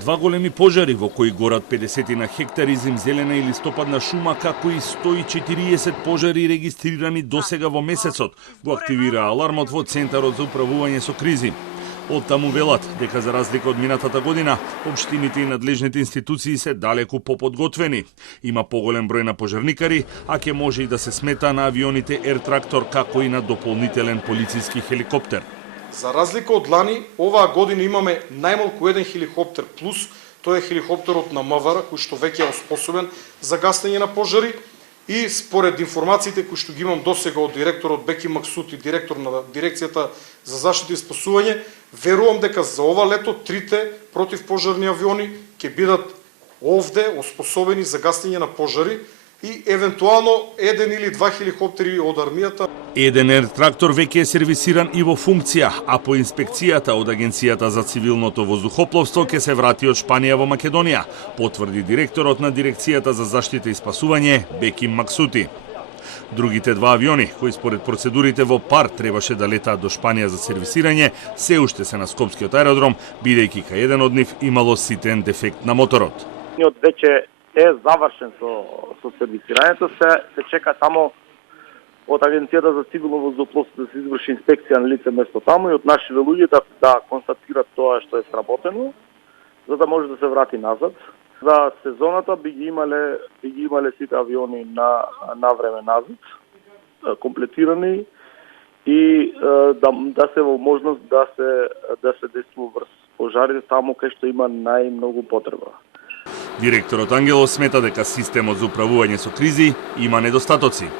Два големи пожари во кои горат 50 на хектари земзелена и листопадна шума, како и 140 пожари регистрирани досега во месецот, го активира алармот во Центарот за управување со кризи. Од таму велат дека за разлика од минатата година, општините и надлежните институции се далеку поподготвени. Има поголем број на пожарникари, а ќе може и да се смета на авионите Ер Трактор, како и на дополнителен полициски хеликоптер. За разлика од лани, оваа година имаме најмалку еден хеликоптер плюс, тој е хеликоптерот на МВР, кој што веќе е способен за гасење на пожари, и според информациите кои што ги имам досега од директорот Беки Максути, директор на дирекцијата за заштита и спасување, верувам дека за ова лето трите противпожарни авиони ќе бидат овде оспособени за гасење на пожари и евентуално еден или два хеликоптери од армијата. Еден Ер Трактор веќе е сервисиран и во функција, а по инспекцијата од Агенцијата за цивилното воздухопловство ќе се врати од Шпанија во Македонија, потврди директорот на дирекцијата за заштита и спасување Беки Максути. Другите два авиони, кои според процедурите во ПАР требаше да летаат до Шпанија за сервисирање, се уште се на Скопскиот аеродром, бидејќи кај еден од нив имало ситен дефект на моторот. Веќе е завршен со сервисирањето, се чека само од Агенцијата за цивилно воздухопловство да се изврши инспекција на лице место таму и од нашите луѓе да констатират тоа што е сработено, за да може да се врати назад. За сезоната би ги имале сите авиони на време назад, комплетирани и да се во можност да се действува врз пожарите таму кај што има најмногу потреба. Директорот Ангелов смета дека системот за управување со кризи има недостатоци.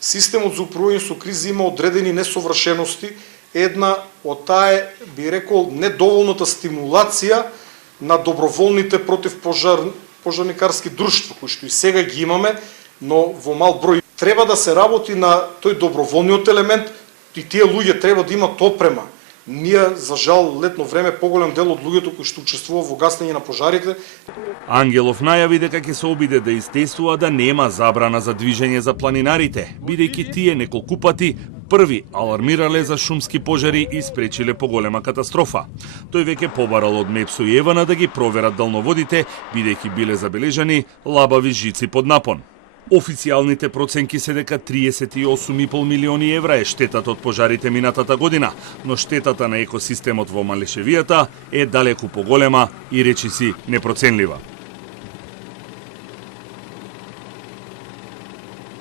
Системот за управување со кризи има одредени несовршености. Една од таа е, би рекол, недоволната стимулација на доброволните противпожарникарски друштва, кои што и сега ги имаме, но во мал број. Треба да се работи на тој доброволниот елемент и тие луѓе треба да имат опрема. Ние, за жал, летно време поголем дел од луѓето кои што учествува во гасење на пожарите. Ангелов најави дека ќе се обиде да издействува да нема забрана за движење за планинарите, бидејќи тие неколку пати први алармирале за шумски пожари и спречиле поголема катастрофа. Тој веќе побарал од МЕПСО и Евана да ги проверат далноводите, бидејќи биле забележани лабави жици под напон. Официјалните проценки се дека 38,5 милиони евра е штетата од пожарите минатата година, но штетата на екосистемот во Малешевијата е далеку поголема и речиси непроценлива.